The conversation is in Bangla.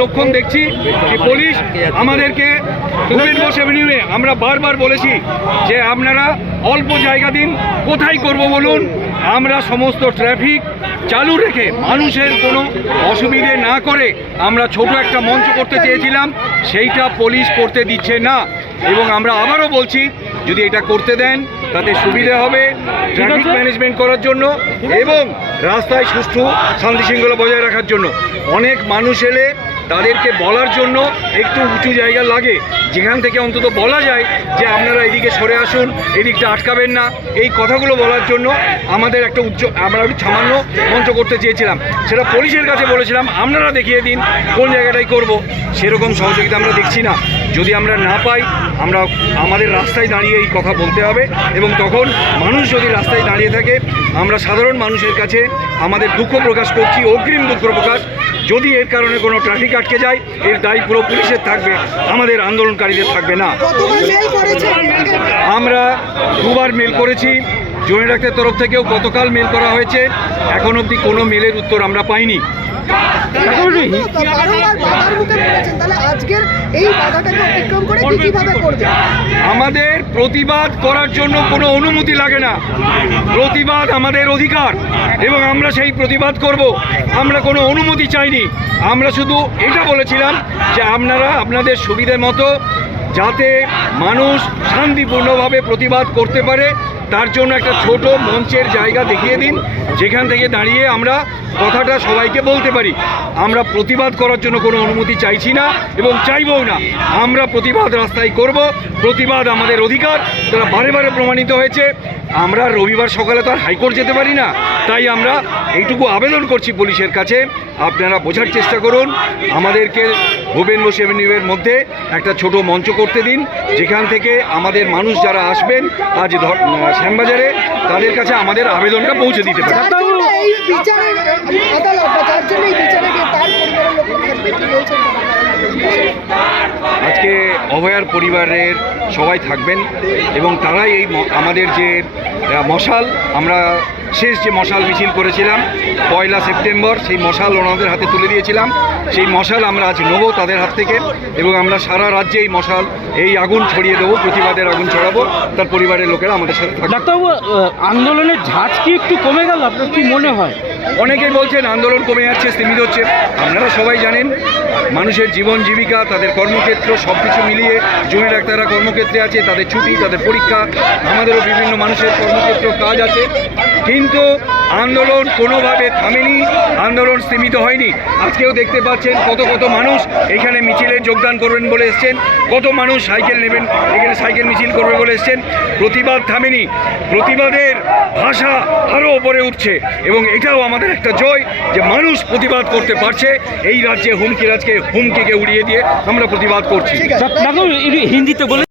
লক্ষণ দেখছি যে পুলিশ আমাদেরকে ভূপেন বোস অ্যাভিনিউয়ে আমরা বারবার বলেছি যে আপনারা অল্প জায়গা দিন কোথায় করব বলুন? আমরা সমস্ত ট্রাফিক চালু রেখে মানুষের কোনো অসুবিধে না করে আমরা ছোট একটা মঞ্চ করতে চেয়েছিলাম সেইটা পুলিশ করতে দিচ্ছে না। এবং আমরা আবারও বলছি যদি এটা করতে দেন তাতে সুবিধা হবে ট্রাফিক ম্যানেজমেন্ট করার জন্য এবং রাস্তায় সুষ্ঠু শান্তি শৃঙ্খলা বজায় রাখার জন্য। অনেক মানুষ এলে তাদেরকে বলার জন্য একটু উঁচু জায়গা লাগে। যেখান থেকে অন্তত বলা যায় যে আপনারা এদিকে সরে আসুন, এদিকটা আটকাবেন না। এই কথাগুলো বলার জন্য আমাদের একটা উচ্চ আমরা সামান্য মঞ্চ করতে চেয়েছিলাম। সেটা পুলিশের কাছে বলেছিলাম, আপনারা দেখিয়ে দিন কোন জায়গাটাই করব। সেরকম সহযোগিতা আমরা দেখছি না। যদি আমরা না পাই আমরা আমাদের রাস্তায় দাঁড়িয়ে এই কথা বলতে হবে এবং তখন মানুষ যদি রাস্তায় দাঁড়িয়ে থাকে আমরা সাধারণ মানুষের কাছে আমাদের দুঃখ প্রকাশ করছি অগ্রিম দুঃখ প্রকাশ। যদি এর কারণে কোনো ট্রাফিক আটকে যায় এর দায়ী পুরো পুলিশের থাকবে আমাদের আন্দোলনকারীদের থাকবে না। আমরা দুবার মেল করেছি জমি ডাক্তারের তরফ থেকেও গতকাল মেল করা হয়েছে এখন অবধি কোনো মেলের উত্তর আমরা পাইনি। আমাদের প্রতিবাদ করার জন্য কোনো অনুমতি লাগে না। প্রতিবাদ আমাদের অধিকার এবং আমরা সেই প্রতিবাদ করব। আমরা কোনো অনুমতি চাইনি। আমরা শুধু এটা বলেছিলাম যে আপনারা আপনাদের সুবিধে মতো যাতে মানুষ শান্তিপূর্ণভাবে প্রতিবাদ করতে পারে তার জন্য একটা ছোট মঞ্চের জায়গা দেখিয়ে দিন, যেখান থেকে দাঁড়িয়ে আমরা কথাটা সবাইকে বলতে পারি। আমরা প্রতিবাদ করার জন্য কোনো অনুমতি চাইছি না এবং চাইবও না। আমরা প্রতিবাদ রাস্তায় করব, প্রতিবাদ আমাদের অধিকার, তারা বারে বারে প্রমাণিত হয়েছে। আমরা রবিবার সকালে তো আর হাইকোর্ট যেতে পারি না, তাই আমরা এইটুকু আবেদন করছি পুলিশের কাছে। আপনারা বোঝার চেষ্টা করুন। আমাদেরকে ভূপেন বোস মধ্যে একটা ছোট মঞ্চ করতে দিন। যেখান থেকে আমাদের মানুষ যারা আসবেন আজ শ্যামবাজারে তাদের কাছে আমাদের আবেদনটা পৌঁছে দিতে পারে। আজকে অভয়ার পরিবারের সবাই থাকবেন এবং তারাই এই আমাদের যে মশাল আমরা শেষ যে মশাল মিছিল করেছিলাম, পয়লা সেপ্টেম্বর, সেই মশাল ওনাদের হাতে তুলে দিয়েছিলাম। সেই মশাল আমরা আজ নেব তাদের হাত থেকে এবং আমরা সারা রাজ্যে এই মশাল, এই আগুন ছড়িয়ে দেবো, প্রতিবাদের আগুন ছড়াবো, তার পরিবারের লোকেরা আমাদের সাথে ডাক্তারবাবু আন্দোলনের ঝাঁজ কি একটু কমে গেল? আপনার কি মনে হয়? অনেকেই বলছেন আন্দোলন কমে যাচ্ছে স্থিমিত হচ্ছে। আপনারা সবাই জানেন, মানুষের জীবন জীবিকা, তাদের কর্মক্ষেত্র সব কিছু মিলিয়ে জমি ডাক্তাররা কর্মক্ষেত্রে আছে, তাদের ছুটি, তাদের পরীক্ষা, আমাদেরও বিভিন্ন মানুষের কর্মক্ষেত্র কাজ আছে। কিন্তু আন্দোলন কোনোভাবে থামেনি আন্দোলন স্থিমিত হয়নি। আজকেও দেখতে পাচ্ছেন কত কত মানুষ এখানে মিছিলে যোগদান করবেন বলে এসছেন। কত মানুষ সাইকেল নেবেন এখানে সাইকেল মিছিল করবে বলে এসছেন। প্রতিবাদ থামেনি। প্রতিবাদের ভাষা আরও ওপরে উঠছে এবং এটাও আমাদের একটা জয় যে মানুষ প্রতিবাদ করতে পারছে। এই রাজ্যে হুমকি রাজকে হুমকিকে উড়িয়ে দিয়ে আমরা প্রতিবাদ করছি। হিন্দিতে বলে